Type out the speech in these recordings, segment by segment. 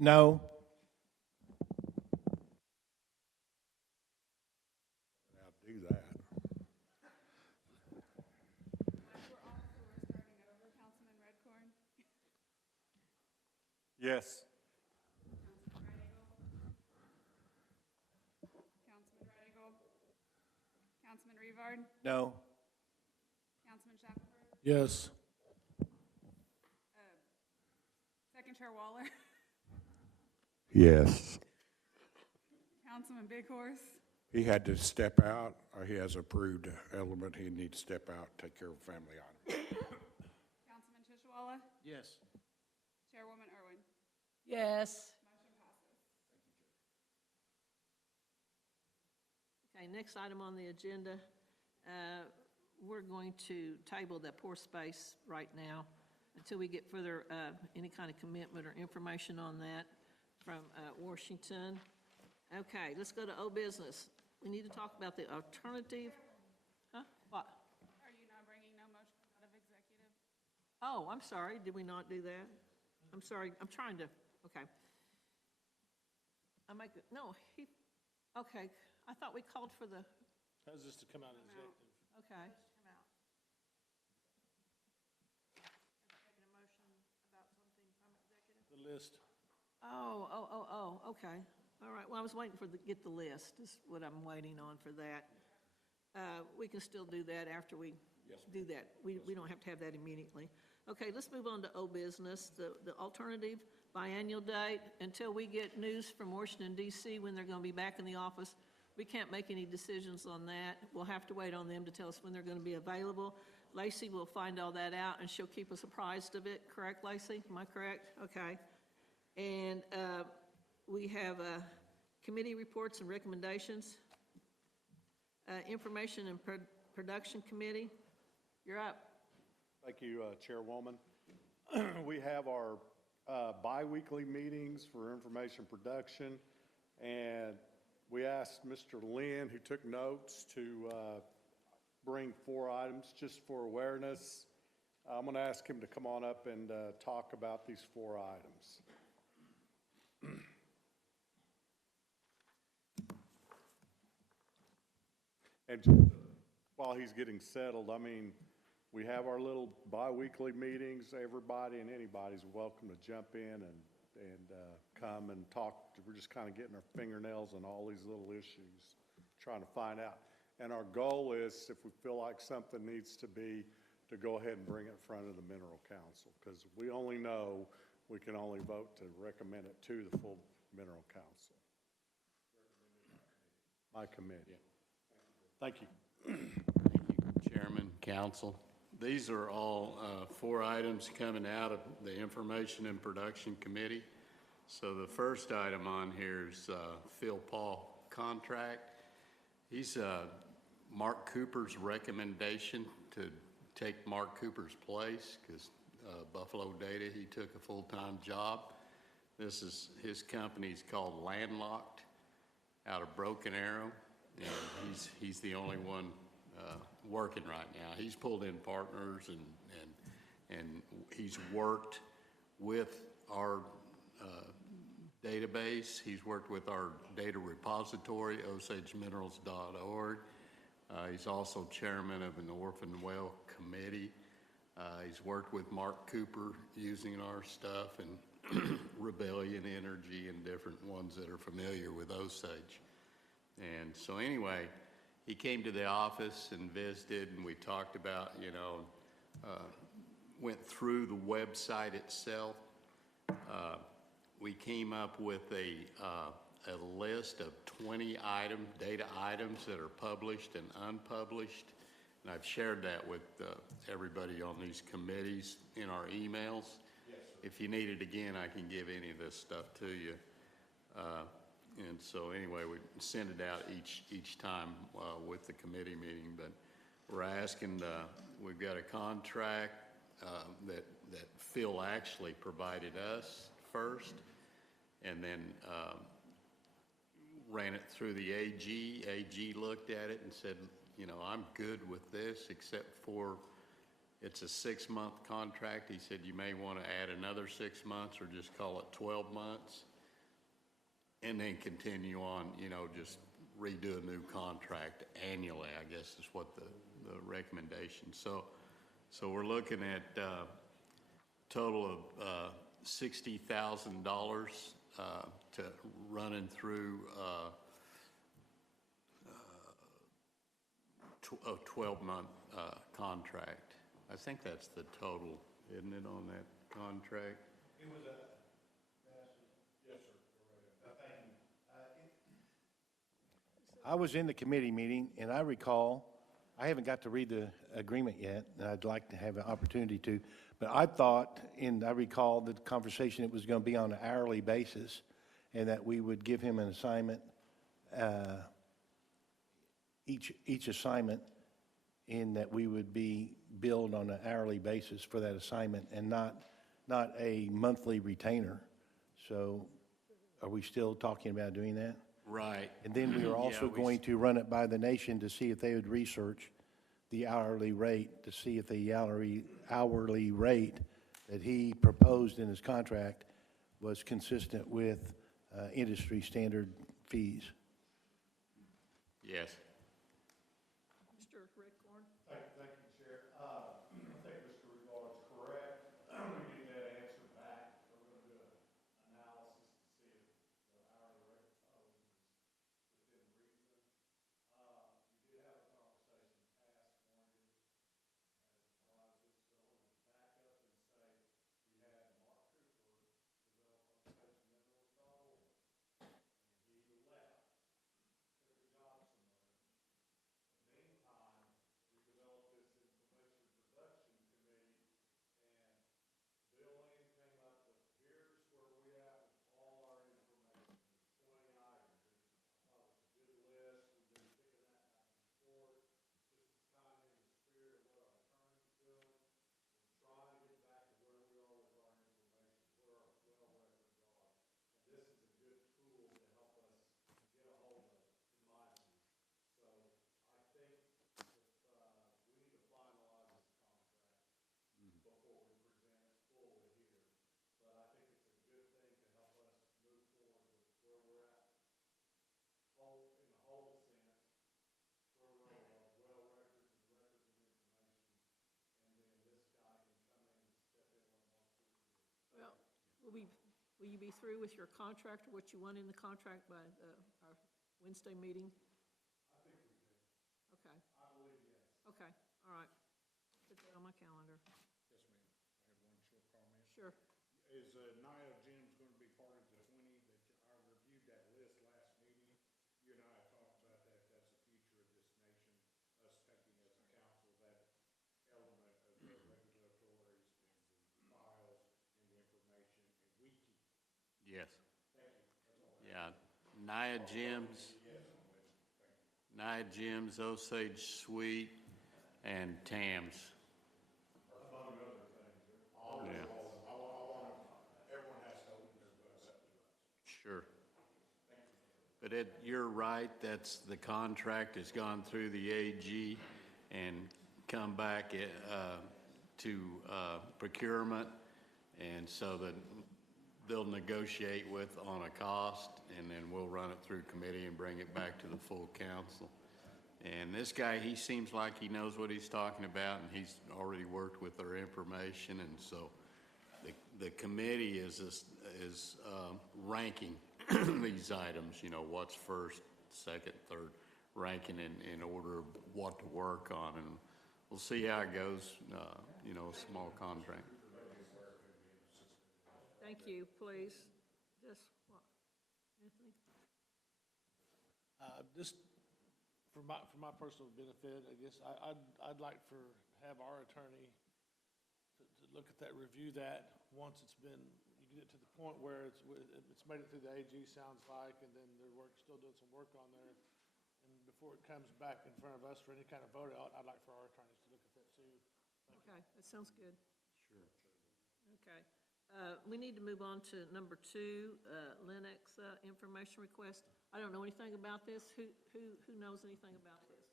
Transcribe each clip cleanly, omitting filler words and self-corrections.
No. Now do that. Yes. Councilman Reigel? Councilman Revard? No. Councilman Shackelford? Yes. Second Chair Waller? Yes. Councilman Big Horse? He had to step out, or he has approved element. He needs to step out, take care of family items. Councilman Tishwala? Yes. Chairwoman Irwin? Yes. Motion passes. Okay, next item on the agenda, we're going to table that poor space right now until we get further, any kind of commitment or information on that from Washington. Okay, let's go to old business. We need to talk about the alternative. Huh? What? Are you not bringing no motion out of executive? Oh, I'm sorry. Did we not do that? I'm sorry. I'm trying to, okay. No, okay. I thought we called for the, That was just to come out of executive. okay. The list. Okay. All right, well, I was waiting for get the list, is what I'm waiting on for that. We can still do that after we do that. We don't have to have that immediately. Okay, let's move on to old business, the alternative biennial date. Until we get news from Washington, D.C. when they're going to be back in the office, we can't make any decisions on that. We'll have to wait on them to tell us when they're going to be available. Lacey will find all that out, and she'll keep us apprised of it. Correct, Lacey? Am I correct? Okay. And we have committee reports and recommendations. Information and Production Committee, you're up. Thank you, Chairwoman. We have our bi-weekly meetings for information production, and we asked Mr. Lynn, who took notes, to bring 4 items just for awareness. I'm going to ask him to come on up and talk about these 4 items. And just, while he's getting settled, I mean, we have our little bi-weekly meetings. Everybody and anybody's welcome to jump in and come and talk. We're just kind of getting our fingernails on all these little issues, trying to find out. And our goal is, if we feel like something needs to go ahead and bring it in front of the Mineral Council, because we only know we can only vote to recommend it to the full Mineral Council. My committee. Thank you. Thank you, Chairman, Council. These are all 4 items coming out of the Information and Production Committee. So the first item on here is Phil Paul contract. He's Mark Cooper's recommendation to take Mark Cooper's place because Buffalo Data, he took a full-time job. This is his company's called Landlocked out of Broken Arrow. And he's the only one working right now. He's pulled in partners and he's worked with our database. He's worked with our data repository, osageminerals.org. He's also chairman of an Orphan Well Committee. He's worked with Mark Cooper using our stuff and Rebellion Energy and different ones that are familiar with Osage. And so anyway, he came to the office and visited, and we talked about, went through the website itself. We came up with a list of 20 data items that are published and unpublished. And I've shared that with everybody on these committees in our emails. Yes, if you need it again, I can give any of this stuff to you. And so anyway, we send it out each time with the committee meeting. But we're asking, we've got a contract that Phil actually provided us first, and then ran it through the AG. AG looked at it and said, I'm good with this except for It's a 6-month contract. He said you may want to add another 6 months or just call it 12 months. And then continue on, just redo a new contract annually, I guess is what the recommendation. So we're looking at total of $60,000 to running through a 12-month contract. I think that's the total, isn't it, on that contract? It was a, yes, sir, thank you. I was in the committee meeting, and I recall, I haven't got to read the agreement yet, and I'd like to have an opportunity to, but I thought, and I recall the conversation, it was going to be on an hourly basis, and that we would give him an assignment, each assignment, in that we would be billed on an hourly basis for that assignment and not a monthly retainer. So are we still talking about doing that? Right. And then we are also Yeah, going to run it by the nation to see if they would research the hourly rate, to see if the hourly rate that he proposed in his contract was consistent with industry standard fees. Yes. Mr. Redcorn? Thank you, Chair. I think Mr. Regard's correct. We get that answer back. We're going to do an analysis to see if the hourly rate proposed is within reason. We did have a conversation past, Morgan, as far as this going, back up and say, we had Mark Cooper develop Osage Minerals Dog, and he left, took a job somewhere. Meantime, we developed this information production committee, and Bill Lynn came up with, here's where we at with all our information, 20 items. I thought it was a good list. We've been kicking that back and forth. This is kind of in the spirit of what our attorney's doing. We're trying to get back to where we are with our information, where our well records are. And this is a good tool to help us get a hold of it, in my view. So I think we need to finalize this contract before we present it fully here. But I think it's a good thing to help us move forward with where we're at, in the whole sense, where we're at with well records and records of information. And then this guy can come in and step in what Mark Cooper did. Well, will you be through with your contract, or what you want in the contract by our Wednesday meeting? I think we can. Okay, I believe yes. okay, all right. Put that on my calendar. Yes, ma'am. I have one short comment. Sure. Is Nia Jim's going to be part of the 20 that I reviewed that list last meeting? You and I have talked about that. That's the future of this nation, us taking as a council that element of the regulatories and the files and the information, and we keep it. Yes. Thank you. That's all. Yeah. Nia Jim's, Osage Sweet, and Tams. Among other things. Yeah. Everyone has to open their books up to us. Sure. But you're right, that's, the contract has gone through the AG and come back to procurement, and so that they'll negotiate with on a cost, and then we'll run it through committee and bring it back to the full council. And this guy, he seems like he knows what he's talking about, and he's already worked with our information, and so the committee is ranking these items, what's first, second, third, ranking in order of what to work on, and we'll see how it goes, small contract. Thank you, please. Just, what, Anthony? Just for my personal benefit, I guess, I'd like have our attorney to look at that, review that, once it's been, you get it to the point where it's made it through the AG, sounds like, and then they're still doing some work on there. And before it comes back in front of us for any kind of vote, I'd like for our attorneys to look at that too. Okay, that sounds good. Sure. Okay. We need to move on to number 2, Lennox information request. I don't know anything about this. Who knows anything about this?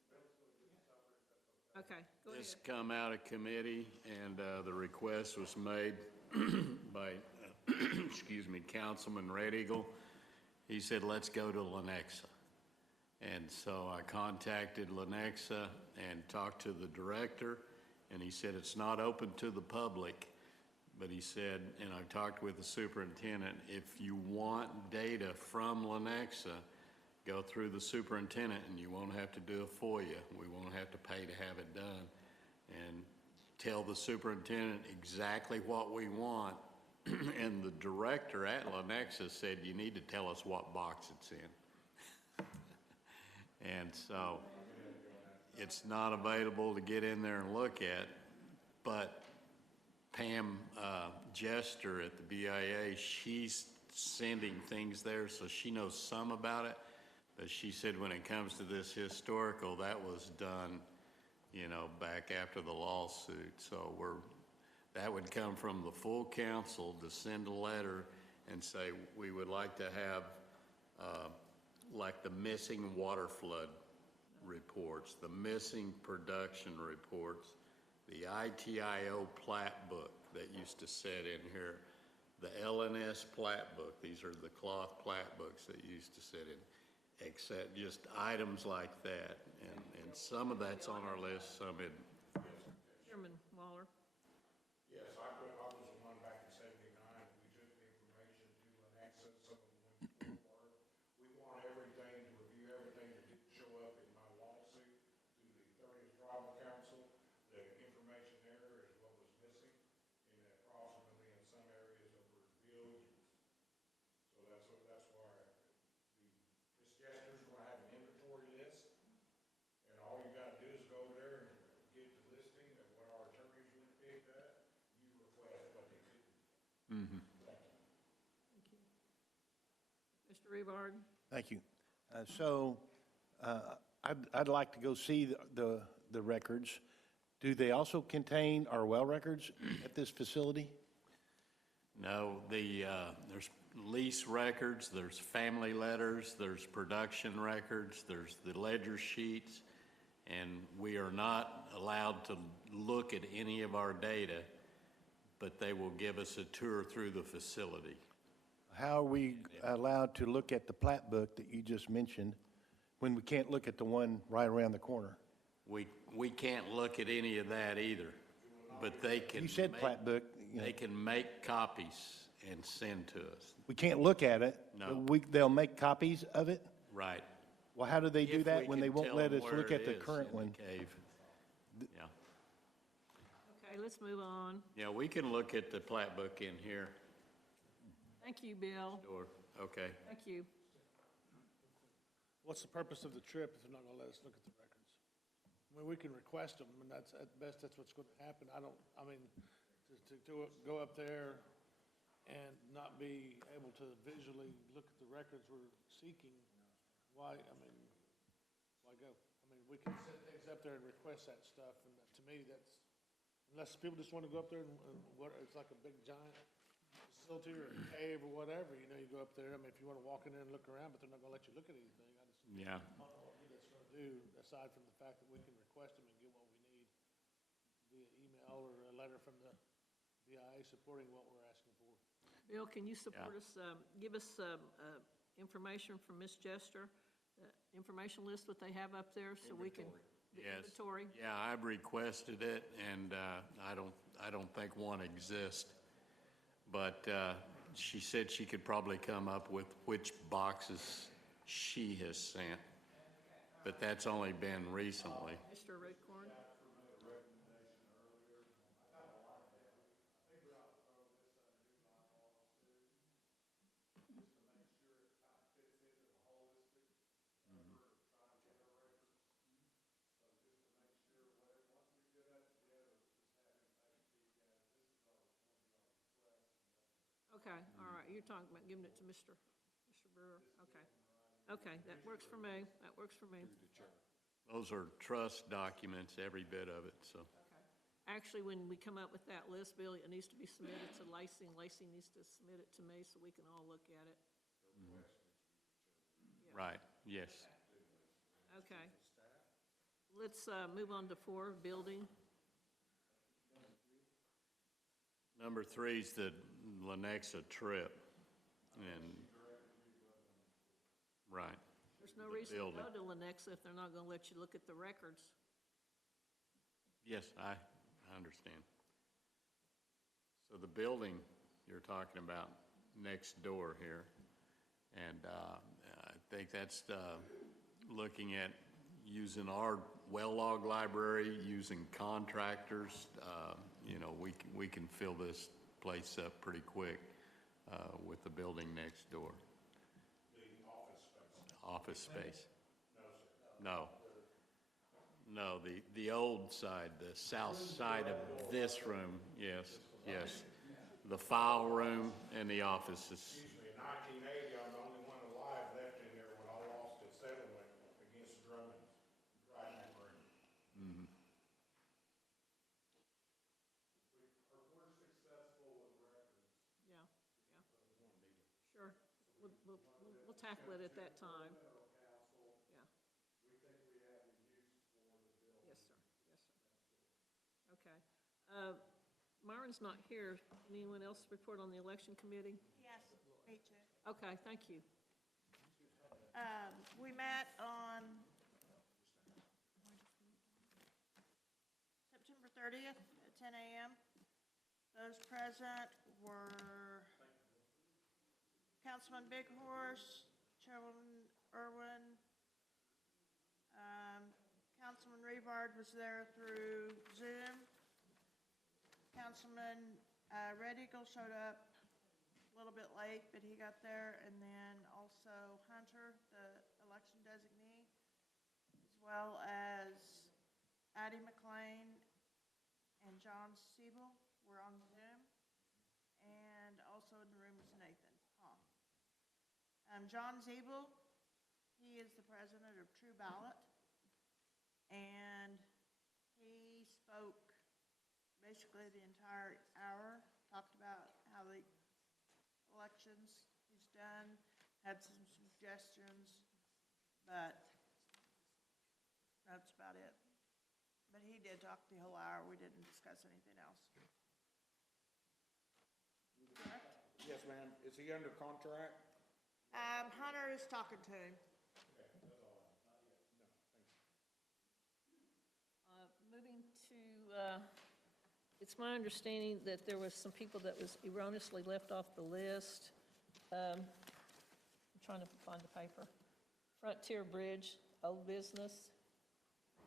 Okay, go ahead. This come out of committee, and the request was made by, excuse me, Councilman Red Eagle. He said, let's go to Lenexa. And so I contacted Lenexa and talked to the director, and he said it's not open to the public. But he said, and I talked with the superintendent, if you want data from Lenexa, go through the superintendent and you won't have to do a FOIA. We won't have to pay to have it done. And tell the superintendent exactly what we want. And the director at Lenexa said, you need to tell us what box it's in. And so it's not available to get in there and look at, but Pam Jester at the BIA, she's sending things there, so she knows some about it. But she said when it comes to this historical, that was done, you know, back after the lawsuit. So that would come from the full council to send a letter and say, we would like to have, like the missing water flood reports, the missing production reports, the ITIO plat book that used to sit in here, the LNS plat book, these are the cloth plat books that used to sit in, except just items like that. And some of that's on our list, some isn't. Chairman Waller. Yes, I was the one back in '79, we took the information to Lenexa, some of them went forward. We want everything, to review everything that didn't show up in my lawsuit through the 30th Tribal Council. The information there is what was missing, and approximately in some areas over billions. So that's why Ms. Jester's gonna have an inventory list, and all you gotta do is go over there and get the listing of what our attorneys would pick at. You request what they do. Mm-hmm. Thank you. Thank you. Mr. Rivard. Thank you. I'd like to go see the records. Do they also contain our well records at this facility? No, there's lease records, there's family letters, there's production records, there's the ledger sheets, and we are not allowed to look at any of our data, but they will give us a tour through the facility. How are we allowed to look at the plat book that you just mentioned when we can't look at the one right around the corner? We can't look at any of that either, but they can. You said plat book. You know. They can make copies and send to us. We can't look at it. No. But they'll make copies of it? Right. Well, how do they do If that we when they can won't tell let them us where look it at the is current in one? the cave. Yeah. Okay, let's move on. Yeah, we can look at the plat book in here. Thank you, Bill. Or, okay. Thank you. What's the purpose of the trip if they're not gonna let us look at the records? I mean, we can request them, and that's, at best, that's what's gonna happen. I mean, to go up there and not be able to visually look at the records we're seeking, why go? I mean, we can set things up there and request that stuff, and to me, that's, unless people just wanna go up there and what, it's like a big giant facility or a cave or whatever, you know, you go up there, I mean, if you wanna walk in there and look around, but they're not gonna let you look at anything, I just Yeah. don't know what that's gonna do, aside from the fact that we can request them and get what we need via email or a letter from the BIA supporting what we're asking for. Bill, can you support us, give us information from Ms. Jester, information list what they have up there so we can. The Yes. inventory? Yeah, I've requested it, and I don't think one exists. But she said she could probably come up with which boxes she has sent. But that's only been recently. Mr. Redcorn? Okay, all right, you're talking about giving it to Mr. Brewer, okay. Okay, that works for me, that works for me. Those are trust documents, every bit of it, so. Actually, when we come up with that list, Bill, it needs to be submitted to Lacey, and Lacey needs to submit it to me so we can all look at it. Right, yes. Okay. let's move on to 4, building. Number 3 is the Lenexa trip, and, right. There's no The reason to building. go to Lenexa if they're not going to let you look at the records. Yes, I understand. So the building you're talking about next door here, and I think that's looking at using our well log library, using contractors. You know, we can fill this place up pretty quick with the building next door. The office space. Office space. No, sir. No, the old side, the south side of this room, yes, yes. The file room and the offices. Excuse me, in 1980, I'm the only one alive left in there when I lost at settlement against Drummond, right in that room. We're successful with records. Yeah, yeah. Sure. We'll tackle it at that time. Federal council, Yeah. we think we have the use for the building. Yes, sir. Yes, sir. Okay. Myron's not here. Anyone else report on the election committee? Yes, me too. Okay, thank you. We met on September 30th at 10 a.m. Those present were Councilman Big Horse, Chairwoman Irwin, Councilman Revard was there through Zoom. Councilman Red Eagle showed up a little bit late, but he got there, and then also Hunter, the election designee, as well as Addie McLean and John Siebel were on Zoom, and also in the room was Nathan Hong. John Siebel, he is the president of True Ballot, and he spoke basically the entire hour, talked about how the elections he's done, had some suggestions, but that's about it. But he did talk the whole hour. We didn't discuss anything else. Correct? Yes, ma'am. Is he under contract? Hunter is talking to him. Moving to, it's my understanding that there was some people that was erroneously left off the list. I'm trying to find the paper. Frontier Bridge, old business.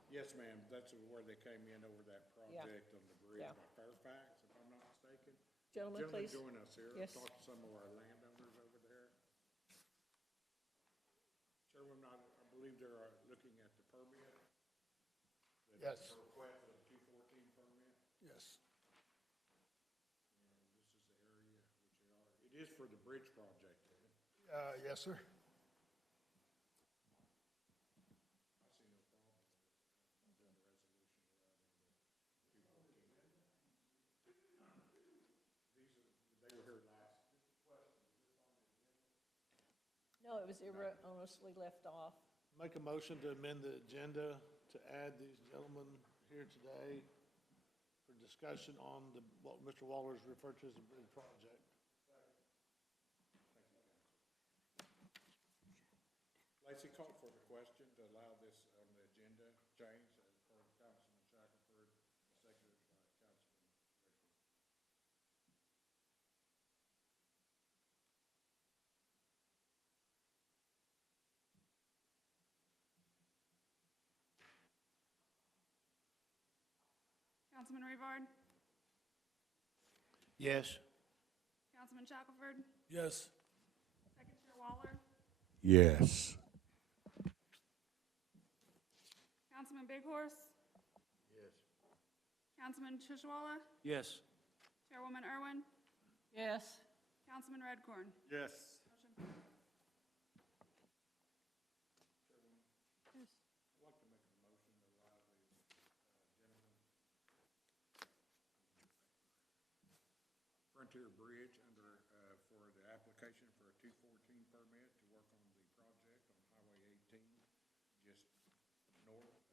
Yes, ma'am. That's where they came in over that project on the bridge Yeah. by Fairfax, if I'm not mistaken. Gentlemen, please. Join us here. Yes. Talk to some of our landowners over there. Chairman, I believe they're looking at the permit. Yes. The request for the 214 permit. Yes. And this is the area which they are. It is for the bridge project, isn't it? Yes, sir. I see no problem with it. I've done the resolution allowing the 214. They were here last. No, it was erroneously left off. Make a motion to amend the agenda to add these gentlemen here today for discussion on what Mr. Waller's referred to as the bridge project. Lacey called for the question to allow this on the agenda change as per Councilman Shackelford, seconded by Councilman Redcorn. Councilman Revard? Yes. Councilman Shackelford? Yes. Second Chair Waller? Yes. Councilman Big Horse? Yes. Councilman Tishwala? Yes. Chairwoman Irwin? Yes. Councilman Redcorn? Yes. Motion passes. I'd like to make a motion to allow the gentleman Frontier Bridge under, for the application for a 214 permit to work on the project on Highway 18, just north of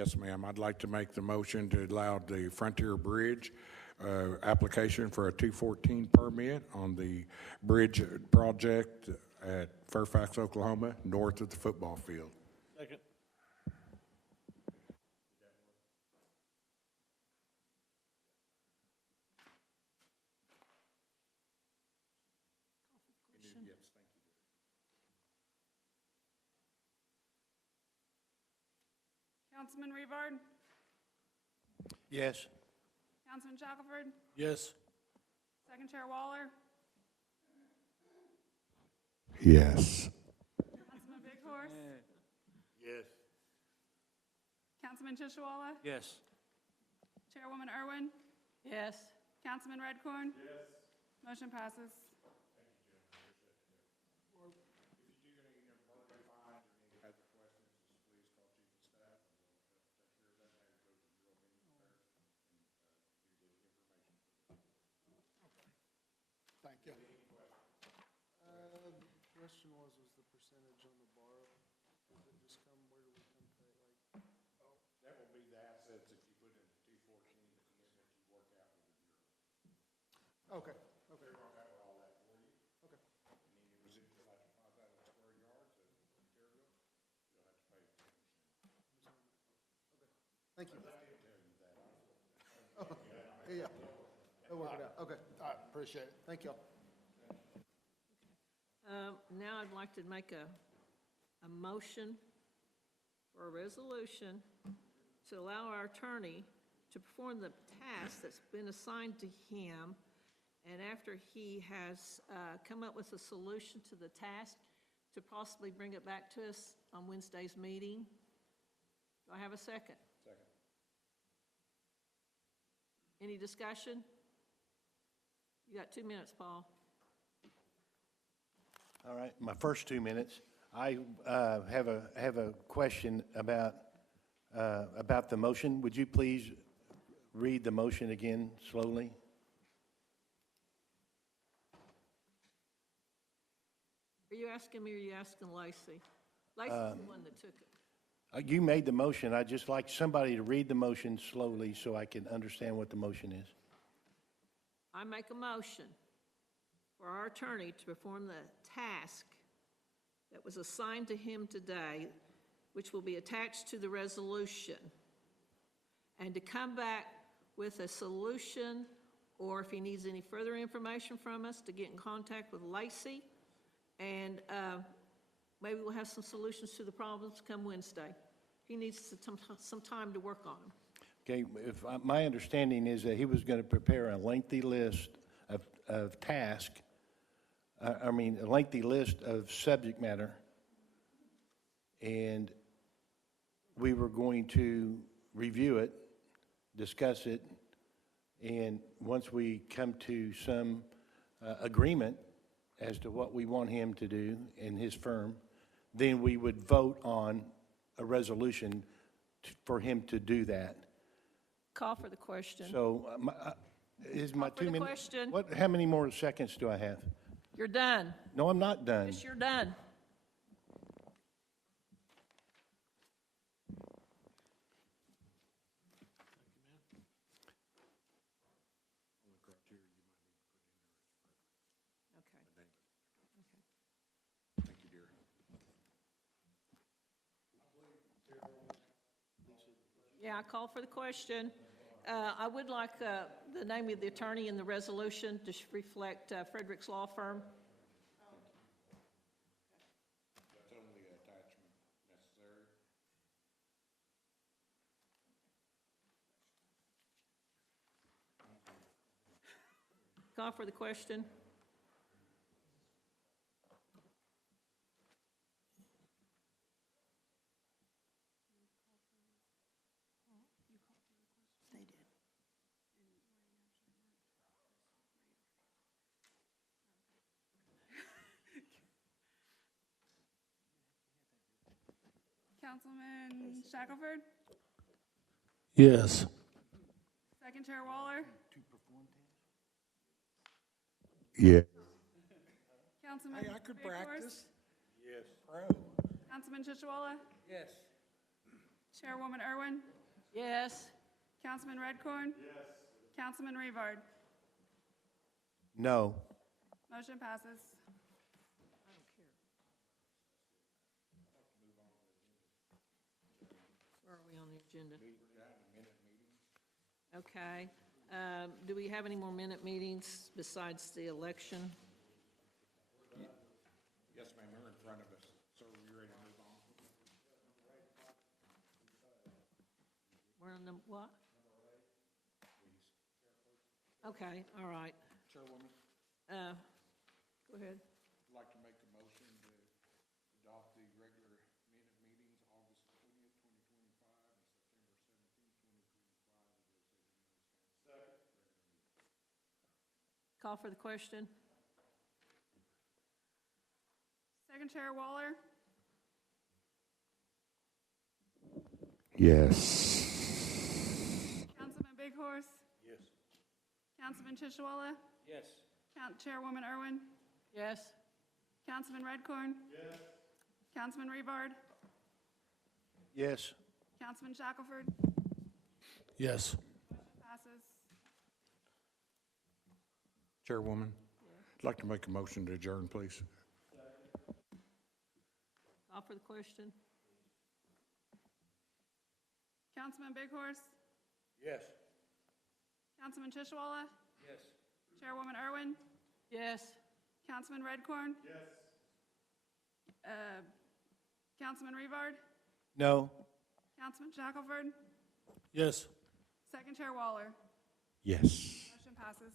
Yes, ma'am. I'd like to make the motion to allow the Frontier Bridge application for a 214 permit on the bridge project at Fairfax, Oklahoma, north of the football field. Second. Councilman Rebar, Yes. Councilman Shackelford, Yes. Second Chair Waller, Yes. Councilman Big Horse, Yes. Councilman Tishawala, Yes. Chairwoman Irwin, Yes. Councilman Redcorn. Yes. Motion passes. Thank you. The question was the percentage on the borrow? Does it just come, where do we come pay, like? That will be the assets that you put into 214 that you work out with the Bureau. Okay, okay, They're going to cover all that for you. okay. And then your residual, like 5,000 square yards of material, you'll have to pay 10%. Thank you. I didn't tell you that. Yeah, they'll work it out, okay. All right, appreciate it. Thank y'all. Now I'd like to make a motion for a resolution to allow our attorney to perform the task that's been assigned to him, and after he has come up with a solution to the task, to possibly bring it back to us on Wednesday's meeting. Do I have a second? Second. Any discussion? You got 2 minutes, Paul. All right, my first 2 minutes. I have a question about the motion. Would you please read the motion again slowly? Are you asking me or are you asking Lacey? Lacey's the one that took it. You made the motion. I'd just like somebody to read the motion slowly so I can understand what the motion is. I make a motion for our attorney to perform the task that was assigned to him today, which will be attached to the resolution, and to come back with a solution, or if he needs any further information from us, to get in contact with Lacey, and maybe we'll have some solutions to the problems come Wednesday. He needs some time to work on them. Okay, my understanding is that he was going to prepare a lengthy list of tasks, a lengthy list of subject matter, and we were going to review it, discuss it, and once we come to some agreement as to what we want him to do in his firm, then we would vote on a resolution for him to do that. Call for the question. So, is my Call for 2 the minutes? question. How many more seconds do I have? You're done. No, I'm not done. Yes, you're done. Okay. Thank you, dear. Yeah, I call for the question. I would like the name of the attorney in the resolution to reflect Frederick's Law Firm. That's only an attachment necessary. Call for the question. They did. Councilman Shackelford, Yes. Second Chair Waller, Yeah. Councilman Hey, I could Big Horse, practice. Yes. Councilman Tishawala, Yes. Chairwoman Irwin? Yes? Councilman Redcorn? Yes. Councilman Revard? No. Motion passes. Where are we on the agenda? Okay. Do we have any more minute meetings besides the election? Yes, ma'am, they're in front of us, so are you ready to move on? We're on number what? Okay, all right. Chairwoman, Go ahead. I'd like to make a motion to adopt the regular minute meetings, August 20th, 2025, and September 17th, 2025 of the Osage County Council. Call for the question. Second Chair Waller? Yes. Councilman Big Horse? Yes. Councilman Tishawala? Yes. Chairwoman Irwin? Yes? Councilman Redcorn? Yes. Councilman Revard? Yes. Councilman Shackelford? Yes. Passes. Chairwoman, I'd like to make a motion to adjourn, please. Call for the question. Councilman Big Horse? Yes. Councilman Tishawala? Yes. Chairwoman Irwin? Yes? Councilman Redcorn? Yes. Councilman Revard? No. Councilman Shackelford? Yes. Second Chair Waller? Yes. Motion passes.